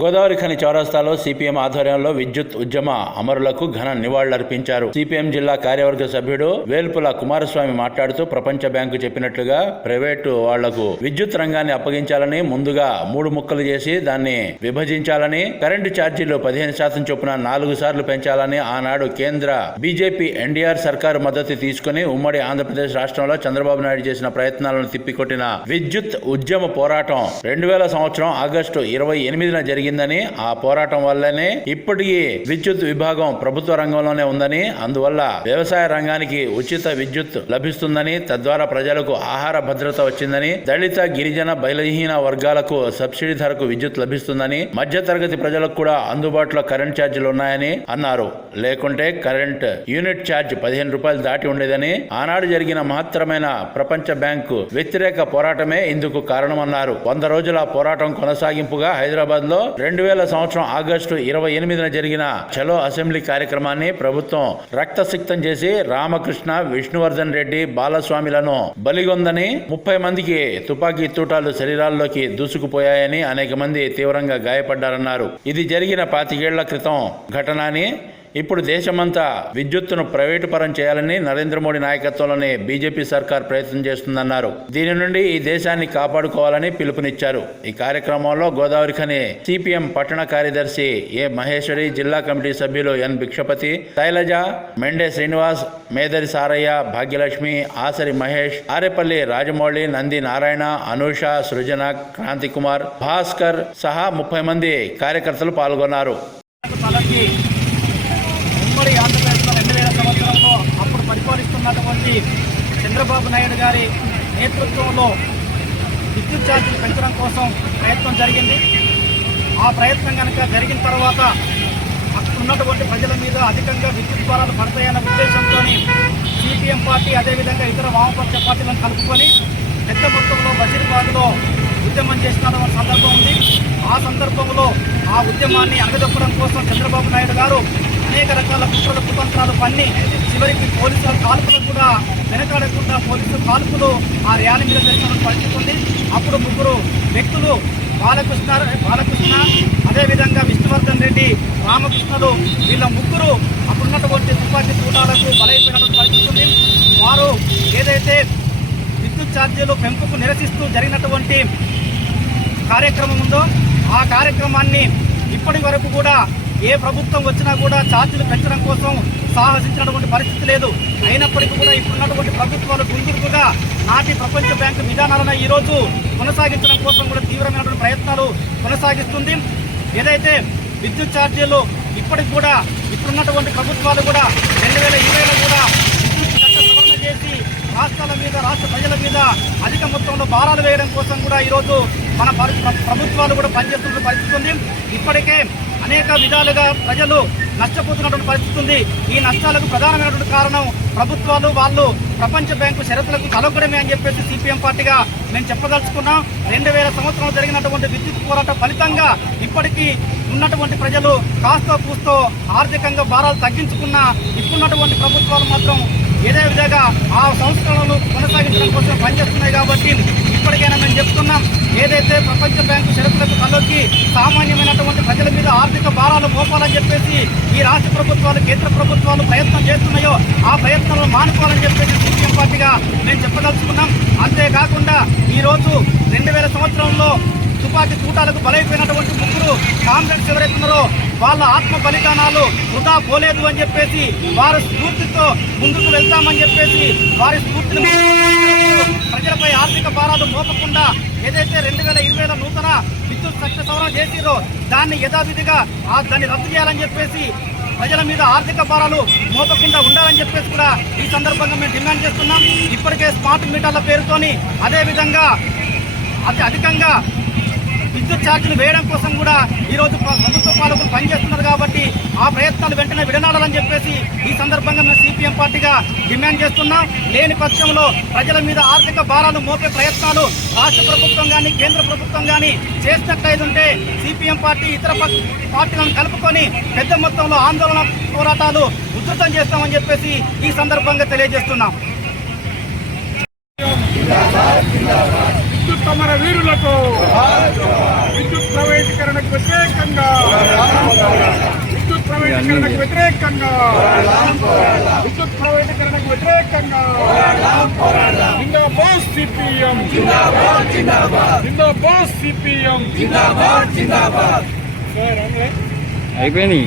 గోదావరి ఖని చౌరస్తాలో సిపిఎం ఆధ్వర్యంలో విద్యుత్ ఉద్యమ అమరులకు ఘన నివాళులర్పించారు. సిపిఎం జిల్లా కార్యవర్గ సభ్యుడు వేల్పుల కుమారస్వామి మాట్లాడుతూ ప్రపంచ బ్యాంకు చెప్పినట్లుగా ప్రైవేటు వాళ్ళకు విద్యుత్ రంగాన్ని అప్పగించాలని ముందుగా మూడు ముక్కలు చేసి దాన్ని విభజించాలని కరెంటు ఛార్జీలు పదిహేను శాతం చొప్పున నాలుగు సార్లు పెంచాలని ఆనాడు కేంద్ర బీజేపీ ఎన్డీఆర్ సర్కారు మద్దతు తీసుకుని ఉమ్మడి ఆంధ్రప్రదేశ్ రాష్ట్రంలో చంద్రబాబు నాయుడు చేసిన ప్రయత్నాలను తిప్పికొట్టిన విద్యుత్ ఉద్యమ పోరాటం రెండు వేల సంవత్సరం ఆగస్టు ఇరవై ఎనిమిదిన జరిగింది. జరిగిందని ఆ పోరాటం వల్లనే ఇప్పటికీ విద్యుత్ విభాగం ప్రభుత్వ రంగంలోనే ఉందని అందువల్ల వ్యవసాయ రంగానికి ఉచిత విద్యుత్ లభిస్తుందని తద్వారా ప్రజలకు ఆహార భద్రత వచ్చిందని దళిత గిరిజన బలహీన వర్గాలకు సబ్సిడీ ధరకు విద్యుత్ లభిస్తుందని మధ్య తరగతి ప్రజలకు కూడా అందుబాటులో కరెంట్ ఛార్జీలు ఉన్నాయని అన్నారు. లేకుంటే కరెంట్ యూనిట్ ఛార్జ్ పదిహేను రూపాయలు దాటి ఉండేదని ఆనాడు జరిగిన మహత్తరమైన ప్రపంచ బ్యాంకు వ్యతిరేక పోరాటమే ఇందుకు కారణమన్నారు. వంద రోజుల పోరాటం కొనసాగింపుగా హైదరాబాద్లో రెండు వేల సంవత్సరం ఆగస్టు ఇరవై ఎనిమిదిన జరిగిన చలో అసెంబ్లీ కార్యక్రమాన్ని ప్రభుత్వం రక్తసిక్తం చేసి రామకృష్ణ విష్ణువర్ధన్ రెడ్డి బాలస్వామిలను బలిగొందని ముప్పై మందికి తుపాకీ తూటాలు శరీరాల్లోకి దూసుకుపోయాయని అనేక మంది తీవ్రంగా గాయపడ్డారన్నారు. ఇది జరిగిన పాతికేళ్ళ క్రితం ఘటన అని ఇప్పుడు దేశమంతా విద్యుత్తును ప్రైవేటు పరం చేయాలని నరేంద్ర మోడీ నాయకత్వంలోనే బీజేపీ సర్కార్ ప్రయత్నం చేస్తుందన్నారు. దీని నుండి ఈ దేశాన్ని కాపాడుకోవాలని పిలుపునిచ్చారు. ఈ కార్యక్రమంలో గోదావరి ఖని సిపిఎం పట్టణ కార్యదర్శి ఏ మహేశ్వరి జిల్లా కమిటీ సభ్యులు ఎన్ భిక్షపతి శైలజ మెండే శ్రీనివాస్ మేదరి సారయ్య భాగ్యలక్ష్మి ఆసరి మహేష్ ఆరేపల్లి రాజమౌళి నంది నారాయణ అనూష సృజన క్రాంతి కుమార్ భాస్కర్ సహా ముప్పై మంది కార్యకర్తలు పాల్గొన్నారు తలకి ఉమ్మడి ఆంధ్రప్రదేశ్లో రెండు వేల సంవత్సరంలో అప్పుడు పరిపాలిస్తున్నటువంటి చంద్రబాబు నాయుడు గారి నేతృత్వంలో విద్యుత్ ఛార్జీలు పెంచడం కోసం ప్రయత్నం జరిగింది. ఆ ప్రయత్నం కనుక జరిగిన తర్వాత అక్కడ ఉన్నటువంటి ప్రజల మీద అధికంగా విద్యుత్ భారాలు పడతాయన్న ఉద్దేశంతో సిపిఎం పార్టీ అదేవిధంగా ఇతర వామపక్ష పార్టీలను కలుపుకొని పెద్ద మొత్తంలో బషీర్బాద్లో ఉద్యమం చేసిన సందర్భం ఉంది. ఆ సందర్భంలో ఆ ఉద్యమాన్ని అణగదొక్కడం కోసం చంద్రబాబు నాయుడు గారు అనేక రకాల కుట్రల కుతంత్రాలు పన్ని చివరికి పోలీసుల కాల్పులు కూడా వెనకాడకుండా పోలీసుల కాల్పులు ఆ ర్యాలీ మీద జరిగిన పరిస్థితి అప్పుడు ముగ్గురు వ్యక్తులు బాలకృష్ణ బాలకృష్ణ అదేవిధంగా విష్ణువర్ధన్ రెడ్డి రామకృష్ణుడు వీళ్ళ ముగ్గురు అక్కడున్నటువంటి తుపాకీ చూడాలకు బలైపోయినటువంటి పరిస్థితి వారు ఏదైతే విద్యుత్ ఛార్జీలు పెంపుకు నిరసిస్తూ జరిగినటువంటి కార్యక్రమం ఉందో ఆ కార్యక్రమాన్ని ఇప్పటి వరకు కూడా ఏ ప్రభుత్వం వచ్చినా కూడా ఛార్జీలు పెంచడం కోసం సాహసించినటువంటి పరిస్థితి లేదు. అయినప్పటికీ కూడా ఇప్పుడున్నటువంటి ప్రభుత్వాలు గుంజుడుగా నాటి ప్రపంచ బ్యాంకు విధానాలను ఈరోజు కొనసాగించడం కోసం కూడా తీవ్రమైనటువంటి ప్రయత్నాలు కొనసాగిస్తుంది. ఏదైతే విద్యుత్ ఛార్జీలు ఇప్పటికి కూడా ఇప్పుడున్నటువంటి ప్రభుత్వాలు కూడా రెండు వేల ఇరవైలో కూడా విద్యుత్ చట్ట సవరణ చేసి రాష్ట్రాల మీద రాష్ట్ర ప్రజల మీద అధిక మొత్తంలో భారాలు వేయడం కోసం కూడా ఈరోజు మన ప్రభుత్వాలు కూడా పనిచేస్తున్న పరిస్థితి ఉంది. ఇప్పటికే అనేక విధాలుగా ప్రజలు నష్టపోతున్నటువంటి పరిస్థితి ఉంది. ఈ నష్టాలకు ప్రధానమైనటువంటి కారణం ప్రభుత్వాలు వాళ్ళు ప్రపంచ బ్యాంకు షరతులకు తలొక్కడమే అని చెప్పేసి సిపిఎం పార్టీగా మేము చెప్పదలుచుకున్నాం. రెండు వేల సంవత్సరంలో జరిగినటువంటి విద్యుత్ పోరాట ఫలితంగా ఇప్పటికీ ఉన్నటువంటి ప్రజలు కాస్తో కూస్తో ఆర్థికంగా భారాలు తగ్గించుకున్న ఇప్పుడున్నటువంటి ప్రభుత్వాలు మాత్రం ఏదే విధంగా ఆ సంస్కరణలు కొనసాగించడం కోసం పనిచేస్తున్నాయి కాబట్టి ఇప్పటికైనా మేము చెప్తున్నాం ఏదైతే ప్రపంచ బ్యాంకు షరతులకు తలొక్కి సామాన్యమైనటువంటి ప్రజల మీద ఆర్థిక భారాలు మోపాలని చెప్పేసి ఈ రాష్ట్ర ప్రభుత్వాలు కేంద్ర ప్రభుత్వాలు ప్రయత్నం చేస్తున్నాయో ఆ ప్రయత్నాలను మానుకోవాలని చెప్పేసి సీపీఎం పార్టీగా మేము చెప్పదలుచుకున్నాం. అంతేకాకుండా ఈరోజు రెండు వేల సంవత్సరంలో తుపాకీ తూటాలకు బలైపోయినటువంటి ముగ్గురు కామ్రేడ్స్ ఎవరైతున్నారో వాళ్ళ ఆత్మ బలిదానాలు వృధా పోలేదు అని చెప్పేసి వారి స్ఫూర్తితో ముందుకు వెళ్తామని చెప్పేసి వారి స్ఫూర్తిని ప్రజలపై ఆర్థిక భారాలు మోపకుండా ఏదైతే రెండు వేల ఇరవైలో నూతన విద్యుత్ చట్ట సవరణ చేసిరో దాన్ని యథావిధిగా ఆ దాన్ని రద్దు చేయాలని చెప్పేసి ప్రజల మీద ఆర్థిక భారాలు మోపకుండా ఉండాలని చెప్పేసి కూడా ఈ సందర్భంగా మేము డిమాండ్ చేస్తున్నాం. ఇప్పటికే స్మార్ట్ మీటర్ల పేరుతోని అదేవిధంగా అతి అధికంగా విద్యుత్ ఛార్జీలు వేయడం కోసం కూడా ఈరోజు ప్రభుత్వ పాలకులు పనిచేస్తున్నారు కాబట్టి ఆ ప్రయత్నాలు వెంటనే విడనాడాలని చెప్పేసి ఈ సందర్భంగా మేము సిపిఎం పార్టీగా డిమాండ్ చేస్తున్నాం. లేని పక్షంలో ప్రజల మీద ఆర్థిక భారాలు మోపే ప్రయత్నాలు రాష్ట్ర ప్రభుత్వం కానీ కేంద్ర ప్రభుత్వం కానీ చేసినట్లయితే సిపిఎం పార్టీ ఇతర పార్టీలను కలుపుకొని పెద్ద మొత్తంలో ఆందోళన పోరాటాలు ఉధృతం చేస్తామని చెప్పేసి ఈ సందర్భంగా తెలియజేస్తున్నాం. విద్యుత్ సమర వీరులకు విద్యుత్ ప్రైవేటీకరణకు వ్యతిరేకంగా విద్యుత్ ప్రైవేటీకరణకు వ్యతిరేకంగా విద్యుత్ ప్రైవేటీకరణకు వ్యతిరేకంగా జిందాబాద్ సిపిఎం జిందాబాద్ సిపిఎం సార్ అవునా? అయిపోయినాయి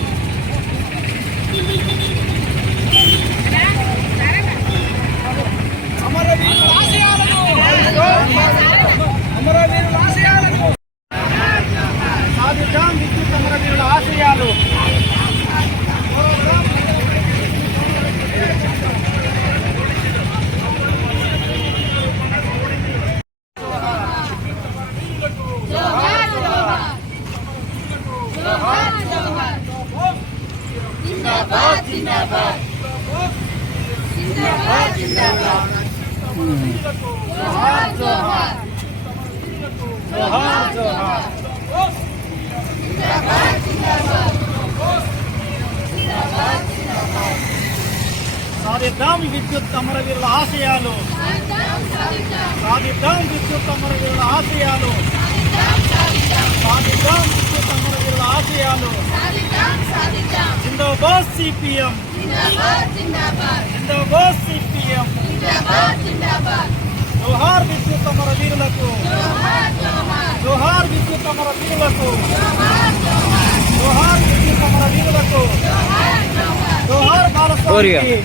సాధిద్దాం విద్యుత్ అమరవీరుల ఆశయాలు సాధిద్దాం విద్యుత్ అమరవీరుల ఆశయాలు జిందాబాద్ సిపిఎం జిందాబాద్ సిపిఎం జోహార్ విద్యుత్ అమరవీరులకు జోహార్ విద్యుత్ అమరవీరులకు జోహార్ విద్యుత్ అమరవీరులకు జోహార్ బాలస్వామికి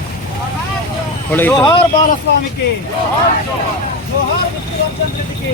పొడైతే జోహార్ బాలస్వామికి జోహార్ విష్ణువర్ధన్ రెడ్డికి